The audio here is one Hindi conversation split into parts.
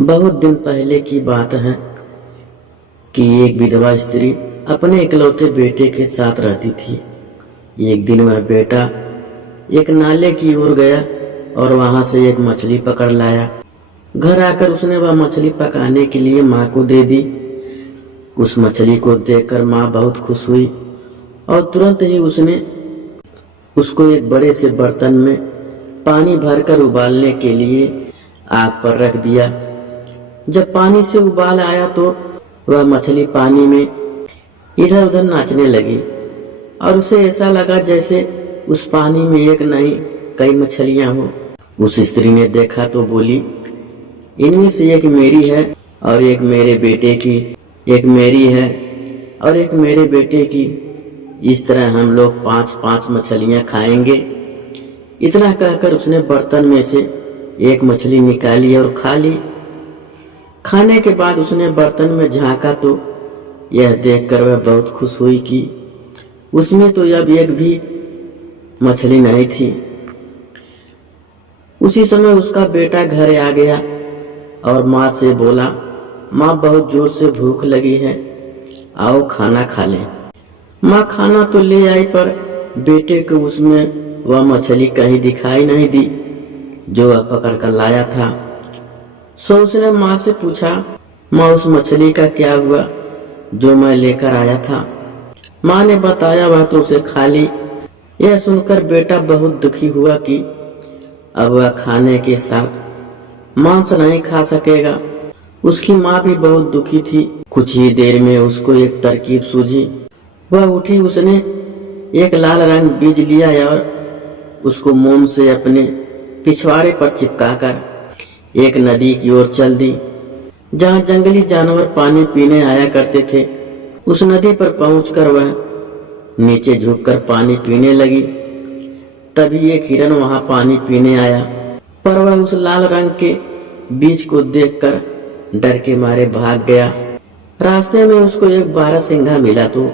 बहुत दिन पहले की बात है कि एक विधवा स्त्री अपने इकलौते बेटे के साथ रहती थी। एक दिन वह बेटा एक नाले की ओर गया और वहां से एक मछली पकड़ लाया। घर आकर उसने वह मछली पकाने के लिए माँ को दे दी। उस मछली को देखकर माँ बहुत खुश हुई और तुरंत ही उसने उसको एक बड़े से बर्तन में पानी भरकर उबालने के लिए आग पर रख दिया। जब पानी से उबाल आया तो वह मछली पानी में इधर उधर नाचने लगी और उसे ऐसा लगा जैसे उस पानी में एक नहीं कई मछलियां हो। उस स्त्री ने देखा तो बोली, इनमें से एक मेरी है और एक मेरे बेटे की, एक मेरी है और एक मेरे बेटे की। इस तरह हम लोग 5-5 मछलियां खाएंगे। इतना कहकर उसने बर्तन में से एक मछली निकाली और खा ली। खाने के बाद उसने बर्तन में झांका तो यह देखकर वह बहुत खुश हुई कि उसमें तो अब एक भी मछली नहीं थी। उसी समय उसका बेटा घर आ गया और माँ से बोला, माँ बहुत जोर से भूख लगी है, आओ खाना खा लें। माँ खाना तो ले आई पर बेटे को उसमें वह मछली कहीं दिखाई नहीं दी जो वह पकड़ कर लाया था। सो उसने माँ से पूछा, माँ उस मछली का क्या हुआ जो मैं लेकर आया था? माँ ने बताया वह तो उसे खा ली। यह सुनकर बेटा बहुत दुखी हुआ कि अब वह खाने के साथ मांस नहीं खा सकेगा। उसकी माँ भी बहुत दुखी थी। कुछ ही देर में उसको एक तरकीब सूझी। वह उठी, उसने एक लाल रंग बीज लिया और उसको मोम से अपने पिछवाड़े पर चिपकाकर एक नदी की ओर चल दी जहाँ जंगली जानवर पानी पीने आया करते थे। उस नदी पर पहुंचकर वह नीचे झुककर पानी पीने लगी। तभी एक हिरन वहां पानी पीने आया, पर वह उस लाल रंग के बीज को देखकर डर के मारे भाग गया। रास्ते में उसको एक बारहसिंघा मिला तो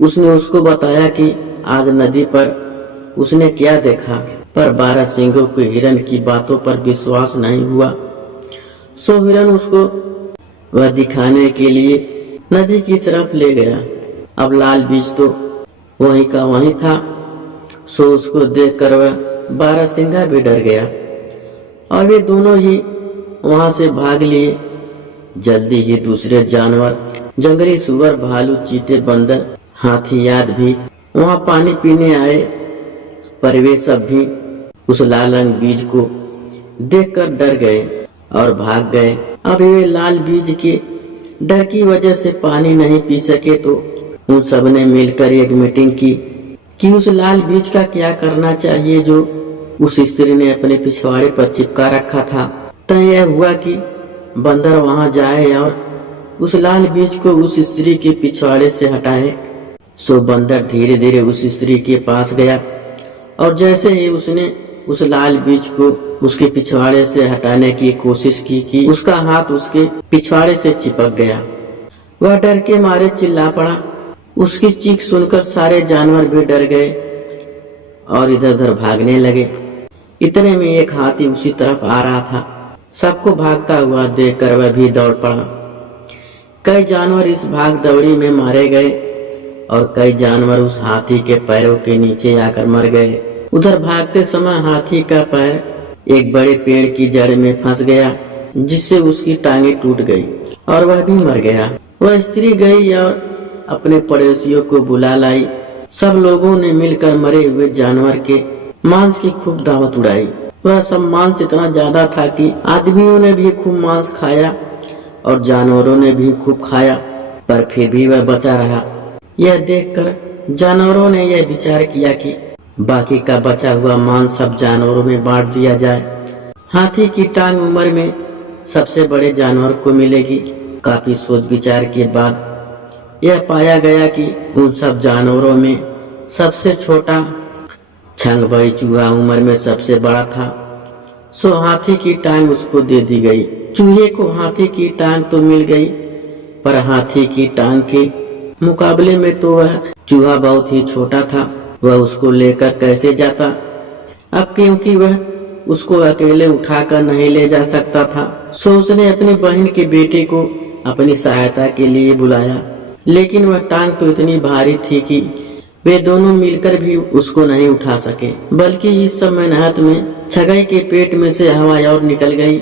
उसने उसको बताया कि आज नदी पर उसने क्या देखा, पर बारहसिंघों को हिरन की बातों पर विश्वास नहीं हुआ। सो हिरन उसको वह दिखाने के लिए नदी की तरफ ले गया। अब लाल बीज तो वहीं का वहीं था। सो उसको देखकर वह बारहसिंघा भी डर गया और वे दोनों ही वहां से भाग लिए। जल्दी ही दूसरे जानवर, जंगली सुअर, भालू, चीते, बंदर, हाथी आदि भी वहां पानी पीने आए, पर वे सब भी उस लाल रंग बीज को देखकर डर गए और भाग गए। अब वे लाल बीज के डर की वजह से पानी नहीं पी सके तो उन सब ने मिलकर एक मीटिंग की कि उस लाल बीज का क्या करना चाहिए जो उस स्त्री ने अपने पिछवाड़े पर चिपका रखा था। तय यह हुआ कि बंदर वहां जाए और उस लाल बीज को उस स्त्री के पिछवाड़े से हटाए। सो बंदर धीरे धीरे उस स्त्री के पास गया और जैसे ही उसने उस लाल बीज को उसके पिछवाड़े से हटाने की कोशिश की कि उसका हाथ उसके पिछवाड़े से चिपक गया। वह डर के मारे चिल्ला पड़ा। उसकी चीख सुनकर सारे जानवर भी डर गए और इधर उधर भागने लगे। इतने में एक हाथी उसी तरफ आ रहा था। सबको भागता हुआ देखकर वह भी दौड़ पड़ा। कई जानवर इस भाग दौड़ी में मारे गए और कई जानवर उस हाथी के पैरों के नीचे आकर मर गए। उधर भागते समय हाथी का पैर एक बड़े पेड़ की जड़ में फंस गया जिससे उसकी टांगे टूट गई और वह भी मर गया। वह स्त्री गई और अपने पड़ोसियों को बुला लाई। सब लोगों ने मिलकर मरे हुए जानवर के मांस की खूब दावत उड़ाई। वह सब मांस इतना ज्यादा था कि आदमियों ने भी खूब मांस खाया और जानवरों ने भी खूब खाया, पर फिर भी वह बचा रहा। यह देखकर जानवरों ने यह विचार किया कि बाकी का बचा हुआ मांस सब जानवरों में बांट दिया जाए। हाथी की टांग उम्र में सबसे बड़े जानवर को मिलेगी। काफी सोच विचार के बाद यह पाया गया कि उन सब जानवरों में सबसे छोटा छंगबई चूहा उम्र में सबसे बड़ा था। सो हाथी की टांग उसको दे दी गई। चूहे को हाथी की टांग तो मिल गई, पर हाथी की टांग के मुकाबले में तो वह चूहा बहुत ही छोटा था। वह उसको लेकर कैसे जाता? अब क्योंकि वह उसको अकेले उठाकर नहीं ले जा सकता था, सो उसने अपनी बहन के बेटे को अपनी सहायता के लिए बुलाया, लेकिन वह टांग तो इतनी भारी थी कि वे दोनों मिलकर भी उसको नहीं उठा सके। बल्कि इस सब मेहनत में छगई के पेट में से हवा और निकल गई।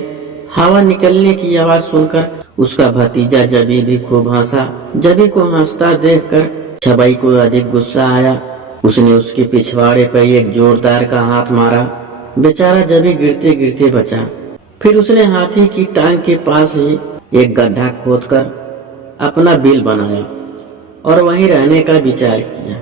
हवा निकलने की आवाज सुनकर उसका भतीजा जबी भी खूब हंसा। जबी को हंसता देखकर छबई को अधिक गुस्सा आया। उसने उसके पिछवाड़े पर एक जोरदार का हाथ मारा। बेचारा जबी गिरते गिरते बचा। फिर उसने हाथी की टांग के पास ही एक गड्ढा खोदकर अपना बिल बनाया और वहीं रहने का विचार किया।